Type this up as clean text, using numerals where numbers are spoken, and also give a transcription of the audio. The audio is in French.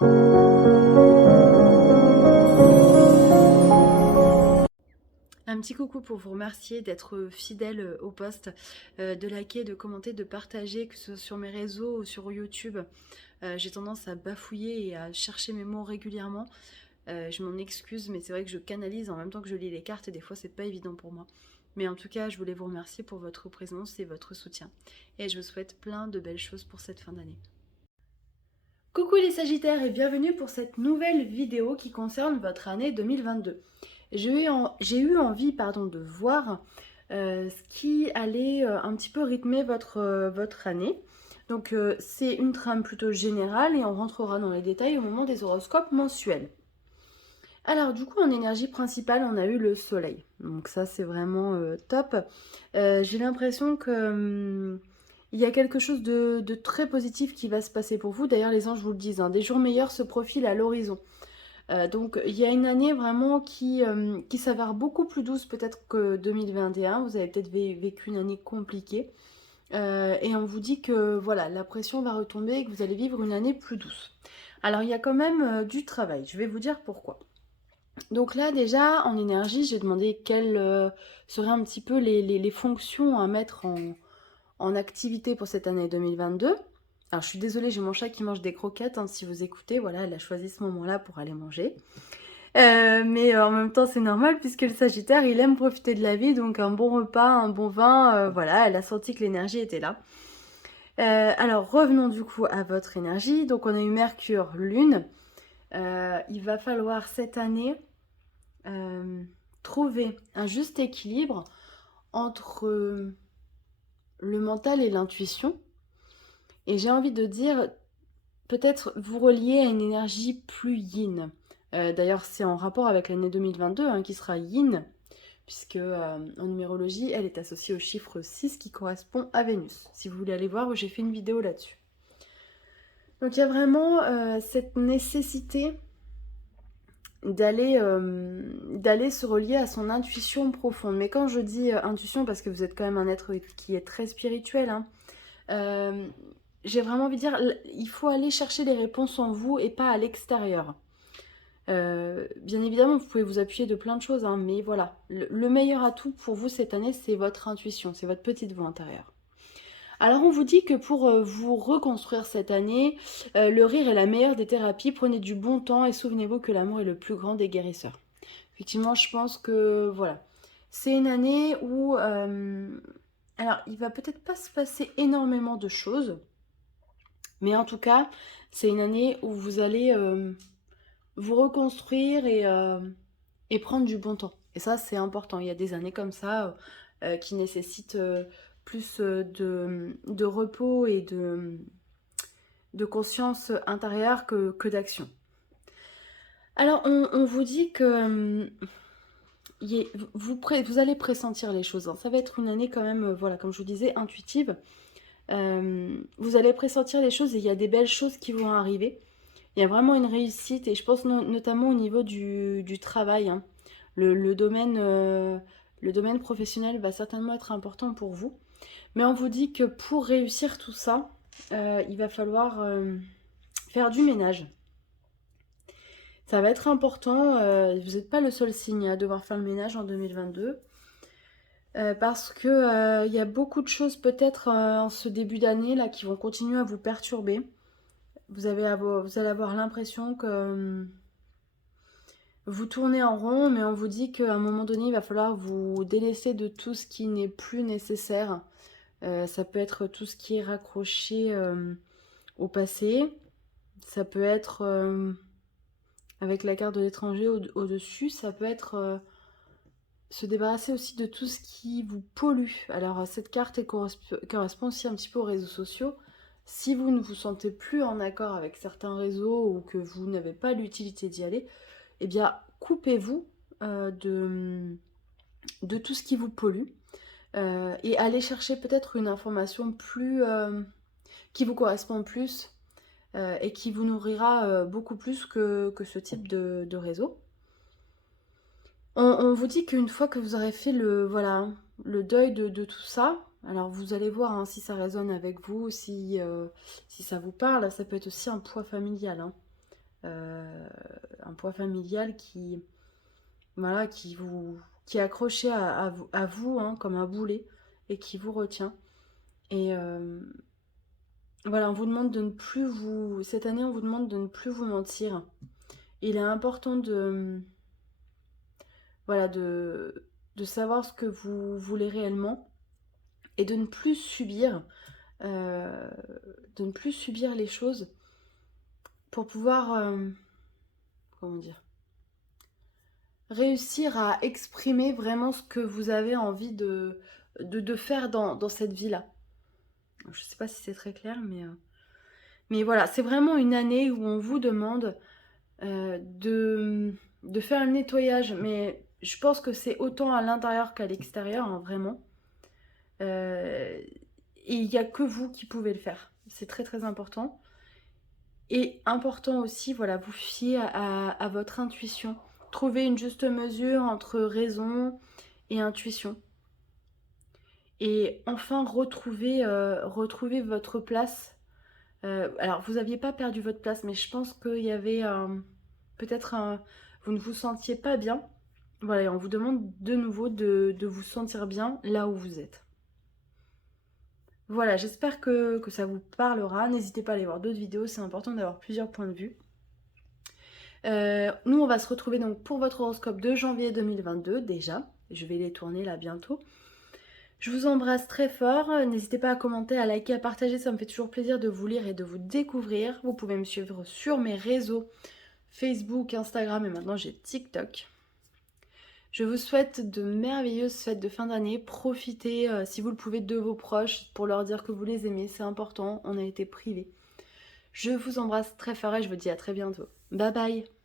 Un petit coucou pour vous remercier d'être fidèle au post, de liker, de commenter, de partager, que ce soit sur mes réseaux ou sur YouTube. J'ai tendance à bafouiller et à chercher mes mots régulièrement. Je m'en excuse, mais c'est vrai que je canalise en même temps que je lis les cartes et des fois c'est pas évident pour moi. Mais en tout cas, je voulais vous remercier pour votre présence et votre soutien. Et je vous souhaite plein de belles choses pour cette fin d'année. Coucou les Sagittaires et bienvenue pour cette nouvelle vidéo qui concerne votre année 2022. J'ai eu envie de voir ce qui allait un petit peu rythmer votre année. Donc c'est une trame plutôt générale et on rentrera dans les détails au moment des horoscopes mensuels. Alors du coup en énergie principale on a eu le soleil. Donc ça c'est vraiment top. J'ai l'impression que il y a quelque chose de très positif qui va se passer pour vous. D'ailleurs les anges vous le disent, hein, des jours meilleurs se profilent à l'horizon. Donc il y a une année vraiment qui s'avère beaucoup plus douce peut-être que 2021. Vous avez peut-être vécu une année compliquée. Et on vous dit que voilà, la pression va retomber et que vous allez vivre une année plus douce. Alors il y a quand même du travail. Je vais vous dire pourquoi. Donc là déjà en énergie, j'ai demandé quelles seraient un petit peu les fonctions à mettre en activité pour cette année 2022. Alors je suis désolée, j'ai mon chat qui mange des croquettes, hein, si vous écoutez, voilà, elle a choisi ce moment-là pour aller manger. Mais en même temps c'est normal puisque le Sagittaire il aime profiter de la vie, donc un bon repas, un bon vin, voilà, elle a senti que l'énergie était là. Alors revenons du coup à votre énergie, donc on a eu Mercure, Lune. Il va falloir cette année trouver un juste équilibre entre le mental et l'intuition. Et j'ai envie de dire, peut-être vous relier à une énergie plus yin. D'ailleurs, c'est en rapport avec l'année 2022 hein, qui sera yin, puisque en numérologie, elle est associée au chiffre 6 qui correspond à Vénus. Si vous voulez aller voir, j'ai fait une vidéo là-dessus. Donc il y a vraiment cette nécessité d'aller se relier à son intuition profonde. Mais quand je dis intuition, parce que vous êtes quand même un être qui est très spirituel, hein, euh, j'ai vraiment envie de dire, il faut aller chercher les réponses en vous et pas à l'extérieur. Bien évidemment, vous pouvez vous appuyer de plein de choses, hein, mais voilà, le meilleur atout pour vous cette année, c'est votre intuition, c'est votre petite voix intérieure. Alors on vous dit que pour vous reconstruire cette année, le rire est la meilleure des thérapies, prenez du bon temps et souvenez-vous que l'amour est le plus grand des guérisseurs. Effectivement, je pense que voilà, c'est une année où, alors il va peut-être pas se passer énormément de choses, mais en tout cas, c'est une année où vous allez vous reconstruire et prendre du bon temps. Et ça, c'est important. Il y a des années comme ça qui nécessitent plus de repos et de conscience intérieure que d'action. Alors, on vous dit que vous allez pressentir les choses, hein. Ça va être une année quand même, voilà, comme je vous disais, intuitive. Vous allez pressentir les choses et il y a des belles choses qui vont arriver. Il y a vraiment une réussite et je pense notamment au niveau du travail, hein. Le domaine, le domaine professionnel va certainement être important pour vous. Mais on vous dit que pour réussir tout ça, il va falloir faire du ménage. Ça va être important. Vous n'êtes pas le seul signe à devoir faire le ménage en 2022. Parce que il y a beaucoup de choses peut-être en ce début d'année là qui vont continuer à vous perturber. Vous allez avoir l'impression que vous tournez en rond, mais on vous dit qu'à un moment donné, il va falloir vous délaisser de tout ce qui n'est plus nécessaire. Ça peut être tout ce qui est raccroché au passé. Ça peut être, avec la carte de l'étranger au-dessus, ça peut être se débarrasser aussi de tout ce qui vous pollue. Alors cette carte correspond aussi un petit peu aux réseaux sociaux. Si vous ne vous sentez plus en accord avec certains réseaux ou que vous n'avez pas l'utilité d'y aller, eh bien coupez-vous de tout ce qui vous pollue et allez chercher peut-être une information plus qui vous correspond plus et qui vous nourrira beaucoup plus que ce type de réseau. On vous dit qu'une fois que vous aurez fait voilà, le deuil de tout ça, alors vous allez voir hein, si ça résonne avec vous, si ça vous parle, ça peut être aussi un poids familial. Hein. un poids familial voilà, qui est accroché à vous hein, comme un boulet et qui vous retient. Et voilà, on vous demande de ne plus cette année, on vous demande de ne plus vous mentir. Il est important voilà, de savoir ce que vous voulez réellement et euh, de ne plus subir les choses pour pouvoir, comment dire, réussir à exprimer vraiment ce que vous avez envie de faire dans cette vie-là. Je ne sais pas si c'est très clair, mais voilà, c'est vraiment une année où on vous demande de faire le nettoyage, mais je pense que c'est autant à l'intérieur qu'à l'extérieur, hein, vraiment. Et il n'y a que vous qui pouvez le faire. C'est très très important. Et important aussi, voilà, vous fier à votre intuition. Trouver une juste mesure entre raison et intuition. Et enfin, retrouver votre place. Alors, vous n'aviez pas perdu votre place, mais je pense qu'il y avait peut-être un... Vous ne vous sentiez pas bien. Voilà, et on vous demande de nouveau de vous sentir bien là où vous êtes. Voilà, j'espère que ça vous parlera. N'hésitez pas à aller voir d'autres vidéos, c'est important d'avoir plusieurs points de vue. Nous, on va se retrouver donc pour votre horoscope de janvier 2022 déjà. Je vais les tourner là bientôt. Je vous embrasse très fort. N'hésitez pas à commenter, à liker, à partager. Ça me fait toujours plaisir de vous lire et de vous découvrir. Vous pouvez me suivre sur mes réseaux Facebook, Instagram et maintenant j'ai TikTok. Je vous souhaite de merveilleuses fêtes de fin d'année. Profitez, si vous le pouvez, de vos proches pour leur dire que vous les aimez. C'est important, on a été privés. Je vous embrasse très fort et je vous dis à très bientôt. Bye bye!